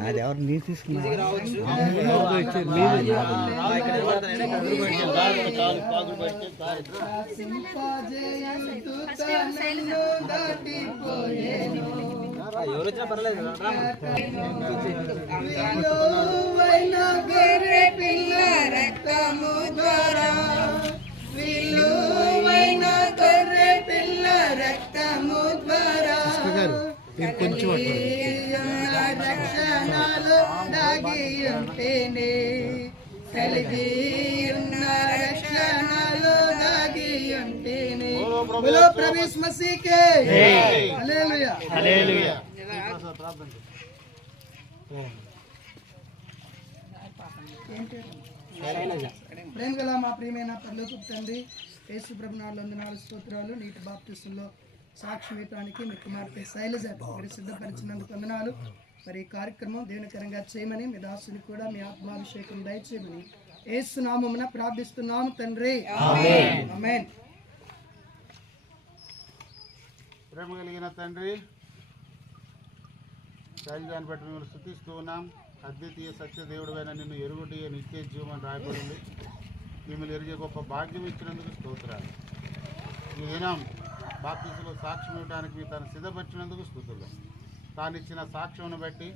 అది ఎవరు తీసుకున్నారు ఎవరు వచ్చినా పర్లేదు పిల్ల రక్తము ద్వారా కలిగియున్న రక్షణలు దాగి ఉంటేనే కలిగి ఉన్న రక్షణలు దాగి ఉంటేనే బోలో ప్రవేశ్ మసీకే హల్లెలూయా. ప్రేమ గల మా ప్రియమైన పరలోకి తండ్రి యేసు ప్రభు నాలుగు వందల నాలుగు స్తోత్రాలు నీటి బాప్తిస్తుల్లో ఇవ్వడానికి మీ కుమార్తె శైలజ మీరు సిద్ధపరిచినందుకు వందనాలు. మరి ఈ కార్యక్రమం దేవునికరంగా చేయమని మీ దాసుని కూడా మీ ఆత్మాభిషేకం దయచేయమని యేసు నామమున ప్రార్థిస్తున్నాము తండ్రి. ఆమేన్. ప్రేమ కలిగిన తండ్రి శైలజాన్ని బట్టి మిమ్మల్ని స్థుతిస్తూ ఉన్నాం. అద్వితీయ సత్య దేవుడువైన నిన్ను ఎరుగుటి నిత్య జీవమని రాయబడింది. మిమ్మల్ని ఎరిగే గొప్ప భాగ్యం ఇచ్చినందుకు స్తోత్రాలు. ఈ దినం బాప్తీసులో సాక్ష్యం ఇవ్వడానికి మీ తను సిద్ధపరిచినందుకు స్థుతులు. తాను ఇచ్చిన సాక్ష్యం బట్టి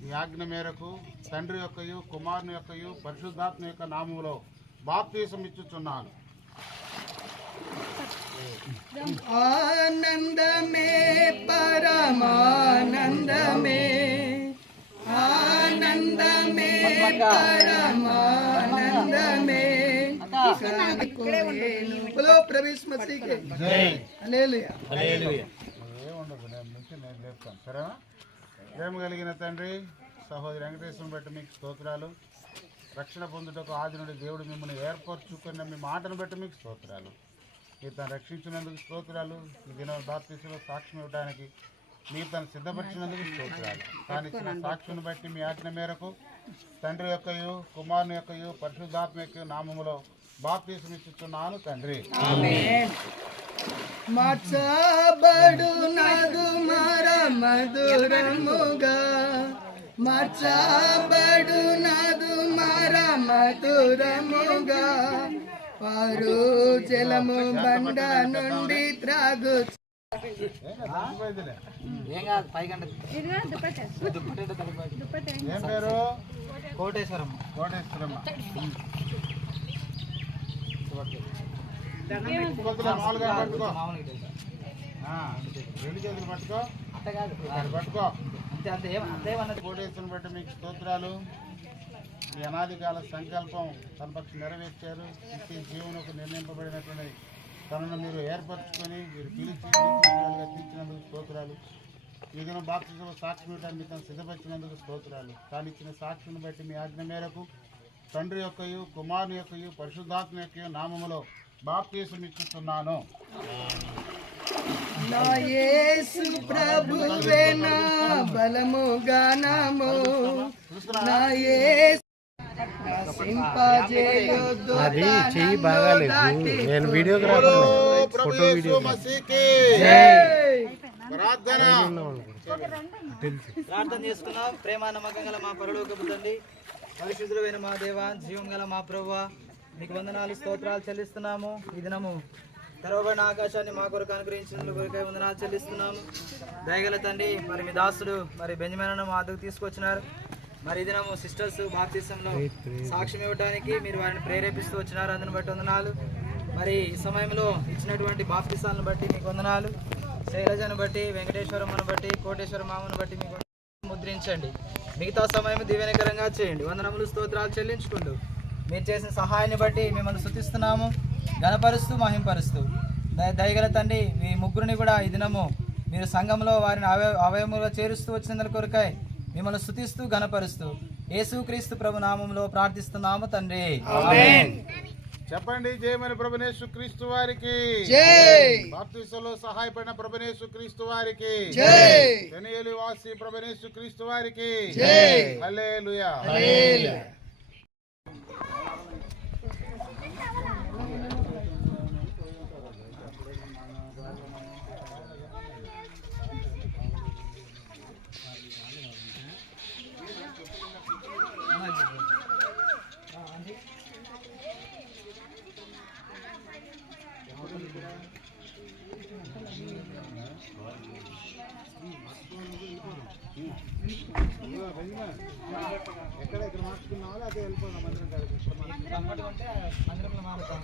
మీ ఆజ్ఞ మేరకు తండ్రి యొక్కయు కుమారుని యొక్కయు పరిశుద్ధాత్మ యొక్క నామములో బాప్తీసం ఇచ్చుచున్నాను. ఆనందమే పరమానందమే. ఆనందమే పరమానందమే. ప్రేమ కలిగిన తండ్రి సహోదరి వెంకటేశ్వరం బట్టి మీకు స్తోత్రాలు రక్షణ పొందుటకు ఆది నుండి దేవుడు మిమ్మల్ని ఏర్పరచుకున్న మీ మాటను బట్టి మీకు స్తోత్రాలు మీరు తను రక్షించినందుకు స్తోత్రాలు ఈ దిన బాప్తీసులో సాక్ష్యం ఇవ్వడానికి మీరు తను సిద్ధపరిచినందుకు స్తోత్రాలు తాను ఇచ్చిన సాక్ష్యం బట్టి మీ ఆజ్ఞ మేరకు తండ్రి యొక్కయు కుమారుని యొక్కయు పరిశుద్ధాత్మ యొక్క నామములో బాప్తీసం ఇచ్చుచున్నాను తండ్రి. మార్చబడు నదు మర మధురముగా మార్చబడు నదు మర మధురముగా వారు జలము బండ నుండి త్రాగు. అర్థమైందిలే. ఏం కాదు పైకంటే ఏం పేరు? కోటేశ్వరం కోటేశ్వరమ్మ. రెండు చేతులు పట్టుకో. పట్టుకో. కోటేశ్వరం బట్టి మీకు స్తోత్రాలు. ఈ అనాది కాల సంకల్పం తన పక్షం నెరవేర్చారు. నిత్య జీవనకు నిర్ణయింపబడినటువంటి తనను మీరు ఏర్పరచుకొని మీరు పిలిచి తీర్చినందుకు స్తోత్రాలు. ఈ దినం బాప్తిజం సాక్షి ఇవ్వడానికి తను సిద్ధపరిచినందుకు స్తోత్రాలు. తాను ఇచ్చిన సాక్షిని బట్టి మీ ఆజ్ఞ మేరకు తండ్రి యొక్కయు కుమారుని యొక్కయు పరిశుద్ధాత్మ యొక్క నామములో బాప్తీసం ఇచ్చుతున్నాను నా యేసు ప్రభువే నా బలము గానము నా యేసు నశింపజేయొద్దు అది చెయ్యి బాగాలేదు. నేను ప్రార్థన. ప్రార్థన చేసుకున్నాం ప్రేమ నమ్మకం గల మా పరలోకపు తండ్రి. పరిశుద్ధులైన మా దేవ జీవం గల మా ప్రభువ మీకు వందనాలు స్తోత్రాలు చెల్లిస్తున్నాము ఈ దినము. తెరవబడిన ఆకాశాన్ని మా కొరకు అనుగ్రహించిన కొరకై వందనాలు చెల్లిస్తున్నాము. దయగల తండ్రి మరి మీ దాసుడు మరి బెంజమినను మా అద్దకు తీసుకొచ్చినారు. మరి ఈ దినము సిస్టర్స్ బాప్తీసంలో సాక్ష్యం ఇవ్వడానికి మీరు వారిని ప్రేరేపిస్తూ వచ్చినారు. అందుని బట్టి వందనాలు. మరి ఈ సమయంలో ఇచ్చినటువంటి బాప్తీసాలను బట్టి మీకు వందనాలు. శైలజను బట్టి వెంకటేశ్వరమ్మను బట్టి కోటేశ్వర మామను బట్టి మీకు ముద్రించండి. మిగతా సమయం దీవెనకరంగా చేయండి. వందనములు స్తోత్రాలు చెల్లించుకుంటూ. మీరు చేసిన సహాయాన్ని బట్టి మిమ్మల్ని శుతిస్తున్నాము గణపరుస్తూ మహింపరుస్తూ. దయగల తండ్రి మీ ముగ్గురిని కూడా ఈ దినము మీరు సంఘంలో వారిని అవయ అవయములో చేరుస్తూ వచ్చినందుకు కొరకై మిమ్మల్ని శుతిస్తూ గణపరుస్తూ యేసుక్రీస్తు ప్రభు నామంలో ప్రార్థిస్తున్నాము తండ్రి. చెప్పండి జయమని ప్రభునేసు క్రీస్తు వారికి. బాప్తీసంలో సహాయపడిన ప్రభునేసు క్రీస్తు వారికి. వాసి ప్రభునేసు క్రీస్తు వారికి. జై. ఎక్కడ ఇక్కడ మార్చుకున్నావా? అదే వెళ్ళిపోదాం మందిరం కాదు మందిరంలో మారుతాం.